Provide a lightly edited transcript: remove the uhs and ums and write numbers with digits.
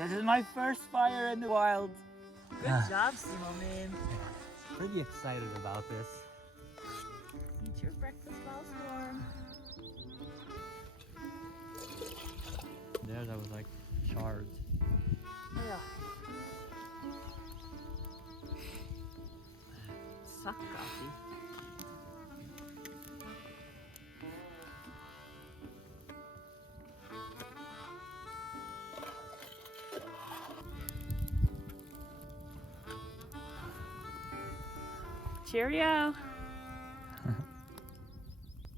This is my first fire in the wild. Good job, Simo man. Pretty excited about this. Eat your breakfast while it's warm. There, that was like shards. Yeah. Suck coffee. Cheerio.